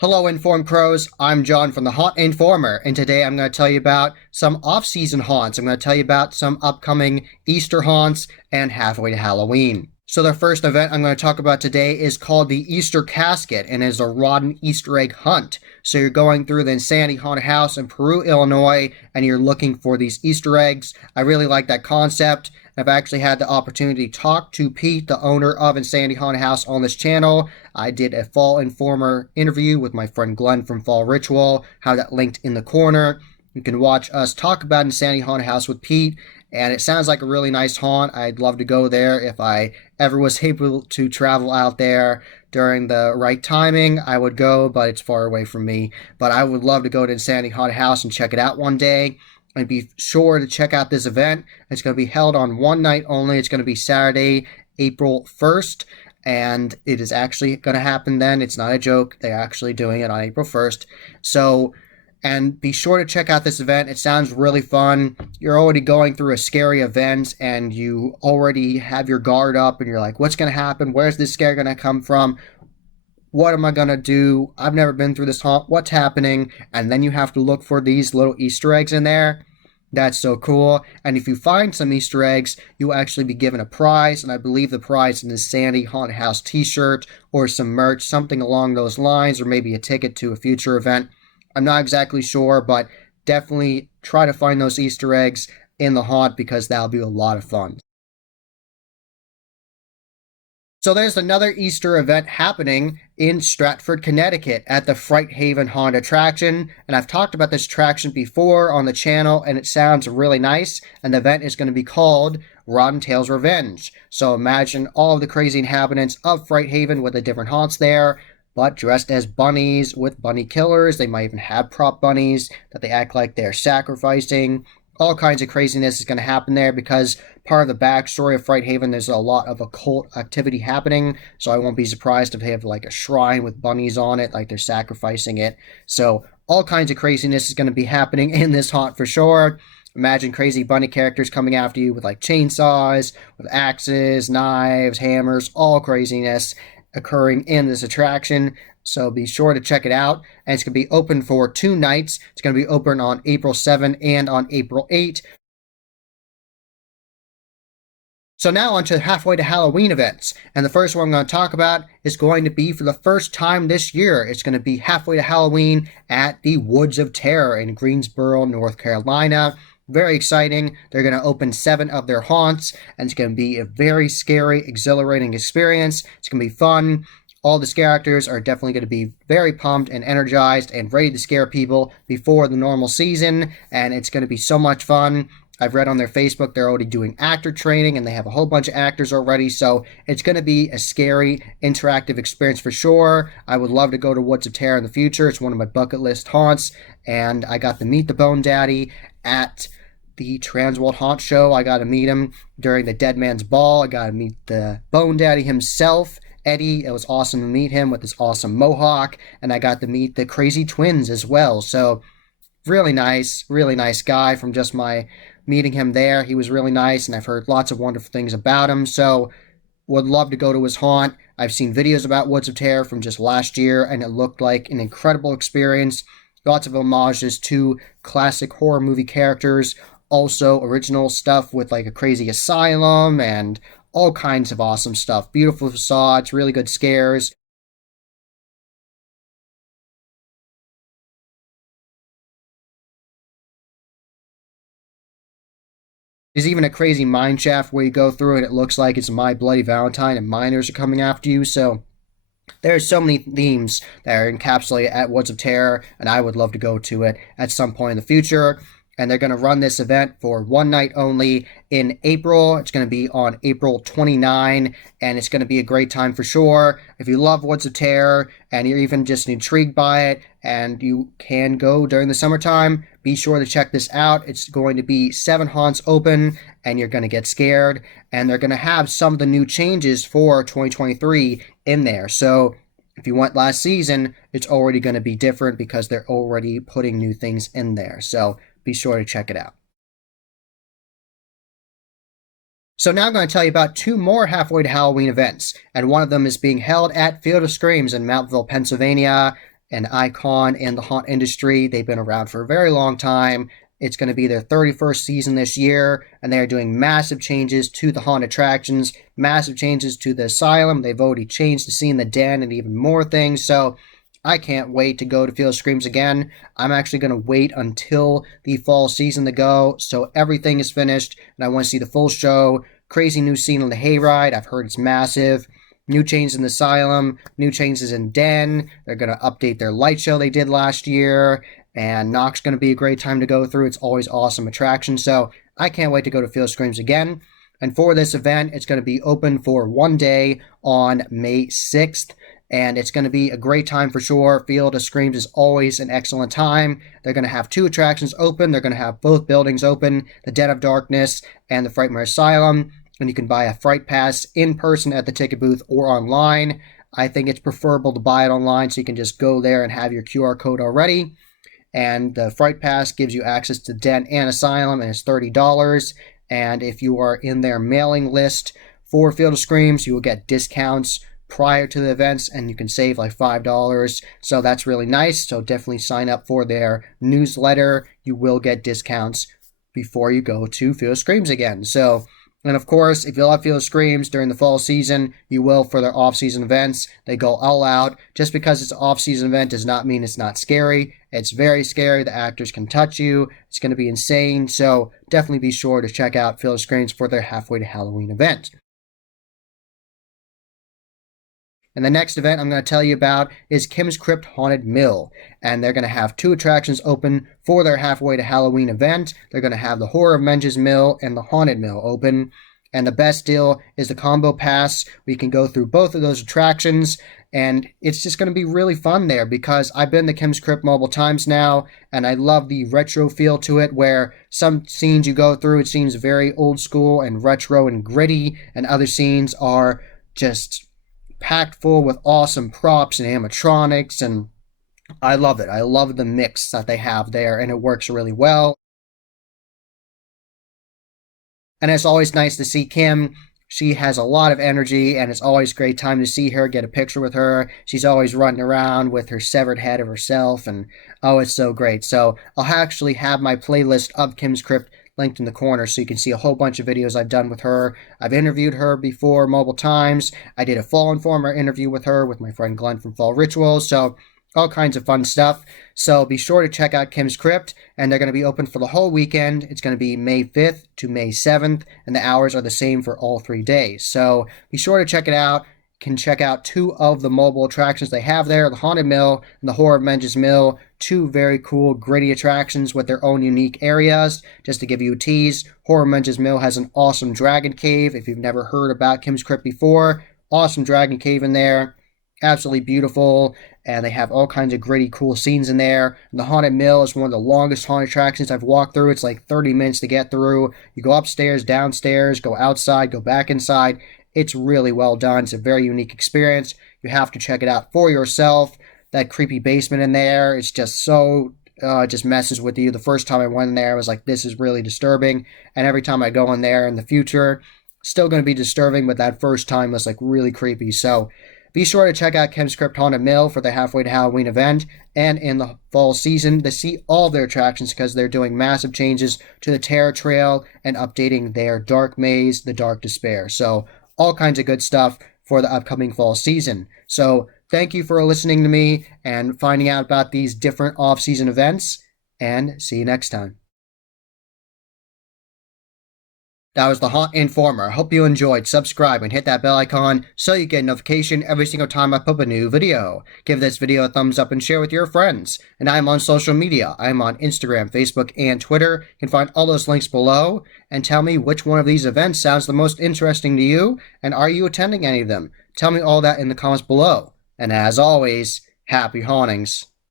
Hello, Informed Crows. I'm John from the Haunt Informer, and today I'm going to tell you about some off-season haunts. I'm going to tell you about some upcoming Easter haunts and halfway to Halloween. So the first event I'm going to talk about today is called the Easter Casket and is a rotten Easter egg hunt. So you're going through the Insanity Haunted House in Peru, Illinois, and you're looking for these Easter eggs. I really like that concept. I've actually had the opportunity to talk to Pete, the owner of Insanity Haunted House, on this channel. I did a Fall Informer interview with my friend Glenn from Fall Ritual, have that linked in the corner. You can watch us talk about Insanity Haunted House with Pete, and it sounds like a really nice haunt. I'd love to go there if I ever was able to travel out there during the right timing. I would go, but it's far away from me. But I would love to go to Insanity Haunted House and check it out one day. And be sure to check out this event. It's going to be held on one night only. It's going to be Saturday, April 1st, and it is actually going to happen then. It's not a joke. They're actually doing it on April 1st. So, and be sure to check out this event. It sounds really fun. You're already going through a scary event, and you already have your guard up, and you're like, what's going to happen? Where's this scare going to come from? What am I going to do? I've never been through this haunt. What's happening? And then you have to look for these little Easter eggs in there. That's so cool. And if you find some Easter eggs, you'll actually be given a prize. And I believe the prize is a Sandy Haunted House t-shirt or some merch, something along those lines, or maybe a ticket to a future event. I'm not exactly sure, but definitely try to find those Easter eggs in the haunt because that'll be a lot of fun. So there's another Easter event happening in Stratford, Connecticut at the Fright Haunt attraction. And I've talked about this attraction before on the channel, and it sounds really nice. And the event is going to be called Rotten Tales Revenge. So imagine all of the crazy inhabitants of Fright Haven with the different haunts there, but dressed as bunnies with bunny killers. They might even have prop bunnies that they act like they're sacrificing. All kinds of craziness is going to happen there because part of the backstory of Fright Haven, there's a lot of occult activity happening, so I won't be surprised if they have like a shrine with bunnies on it, like they're sacrificing it. So all kinds of craziness is going to be happening in this haunt for sure. Imagine crazy bunny characters coming after you with like chainsaws, with axes, knives, hammers, all craziness occurring in this attraction. So be sure to check it out. And it's going to be open for 2 nights. It's going to be open on April 7 and on April 8. So now on to halfway to Halloween events. And the first one I'm going to talk about is going to be for the first time this year. It's going to be halfway to Halloween at the Woods of Terror in Greensboro, North Carolina. Very exciting. They're going to open 7 of their haunts, and it's going to be a very scary, exhilarating experience. It's going to be fun. All the scare actors are definitely going to be very pumped and energized and ready to scare people before the normal season, and it's going to be so much fun. I've read on their Facebook they're already doing actor training, and they have a whole bunch of actors already, so it's going to be a scary, interactive experience for sure. I would love to go to Woods of Terror in the future. It's one of my bucket list haunts, and I got to meet the Bone Daddy at the Transworld Haunt Show. I got to meet him during the Dead Man's Ball. I got to meet the Bone Daddy himself, Eddie. It was awesome to meet him with his awesome mohawk, and I got to meet the Crazy Twins as well. So really nice guy. From just my meeting him there, he was really nice, and I've heard lots of wonderful things about him. So would love to go to his haunt. I've seen videos about Woods of Terror from just last year, and it looked like an incredible experience. Lots of homages to classic horror movie characters. Also original stuff with like a crazy asylum and all kinds of awesome stuff. Beautiful facades, really good scares. There's even a crazy mine shaft where you go through and it looks like it's My Bloody Valentine and miners are coming after you. So there's so many themes that are encapsulated at Woods of Terror, and I would love to go to it at some point in the future. And they're going to run this event for 1 night only in April. It's going to be on April 29, and it's going to be a great time for sure. If you love Woods of Terror and you're even just intrigued by it and you can go during the summertime, be sure to check this out. It's going to be 7 haunts open, and you're going to get scared. And they're going to have some of the new changes for 2023 in there. So if you went last season, it's already going to be different because they're already putting new things in there. So be sure to check it out. So now I'm going to tell you about 2 more halfway to Halloween events, and one of them is being held at Field of Screams in Mountville, Pennsylvania. an icon in the haunt industry. They've been around for a very long time. It's going to be their 31st season this year, and they are doing massive changes to the haunt attractions, massive changes to the asylum. They've already changed the scene, the den, and even more things. So I can't wait to go to Field of Screams again. I'm actually going to wait until the fall season to go, so everything is finished, and I want to see the full show. Crazy new scene on the hayride. I've heard it's massive. New changes in the asylum, new changes in den. They're going to update their light show they did last year. And Knock's going to be a great time to go through. It's always awesome attraction. So I can't wait to go to Field of Screams again. And for this event, it's going to be open for one day on May 6th. And it's going to be a great time for sure. Field of Screams is always an excellent time. They're going to have 2 attractions open. They're going to have both buildings open, the Den of Darkness and the Frightmare Asylum. And you can buy a Fright Pass in person at the ticket booth or online. I think it's preferable to buy it online so you can just go there and have your QR code already. And the Fright Pass gives you access to Den and Asylum, and it's $30. And if you are in their mailing list for Field of Screams, you will get discounts prior to the events, and you can save like $5. So that's really nice. So definitely sign up for their newsletter. You will get discounts before you go to Field of Screams again. So, and of course, if you love Field of Screams during the fall season, you will for their off-season events. They go all out. Just because it's an off-season event does not mean it's not scary. It's very scary. The actors can touch you. It's going to be insane. So definitely be sure to check out Field of Screams for their Halfway to Halloween event. And the next event I'm going to tell you about is Kim's Crypt Haunted Mill. And they're going to have 2 attractions open for their Halfway to Halloween event. They're going to have the Horror of Menges Mill and the Haunted Mill open. And the best deal is the combo pass. We can go through both of those attractions. And it's just going to be really fun there because I've been to Kim's Crypt multiple times now. And I love the retro feel to it where some scenes you go through, it seems very old school and retro and gritty. And other scenes are just packed full with awesome props and animatronics, and I love it. I love the mix that they have there, and it works really well. And it's always nice to see Kim. She has a lot of energy, and it's always a great time to see her, get a picture with her. She's always running around with her severed head of herself, and oh, it's so great. So I'll actually have my playlist of Kim's Crypt linked in the corner so you can see a whole bunch of videos I've done with her. I've interviewed her before multiple times. I did a Fall Informer interview with her with my friend Glenn from Fall Rituals, so all kinds of fun stuff. So be sure to check out Kim's Crypt, and they're going to be open for the whole weekend. It's going to be May 5th to May 7th, and the hours are the same for all 3 days. So be sure to check it out. Can check out 2 of the mobile attractions they have there, the Haunted Mill and the Horror of Menges Mill. 2 very cool, gritty attractions with their own unique areas. Just to give you a tease, Horror of Menges Mill has an awesome dragon cave. If you've never heard about Kim's Crypt before, awesome dragon cave in there. Absolutely beautiful, and they have all kinds of gritty, cool scenes in there. And the Haunted Mill is one of the longest haunted attractions I've walked through. It's like 30 minutes to get through. You go upstairs, downstairs, go outside, go back inside. It's really well done. It's a very unique experience. You have to check it out for yourself. That creepy basement in there, it's just so, just messes with you. The first time I went in there, I was like, this is really disturbing. And every time I go in there in the future, still going to be disturbing, but that first time was like really creepy. So be sure to check out Kim's Crypt Haunted Mill for the Halfway to Halloween event and in the fall season to see all their attractions because they're doing massive changes to the Terror Trail and updating their Dark Maze, the Dark Despair. So all kinds of good stuff for the upcoming fall season. So thank you for listening to me and finding out about these different off-season events, and see you next time. That was the Haunt Informer. I hope you enjoyed. Subscribe and hit that bell icon so you get a notification every single time I put up a new video. Give this video a thumbs up and share with your friends. And I'm on social media. I'm on Instagram, Facebook, and Twitter. You can find all those links below. And tell me which one of these events sounds the most interesting to you, and are you attending any of them? Tell me all that in the comments below. And as always, happy hauntings.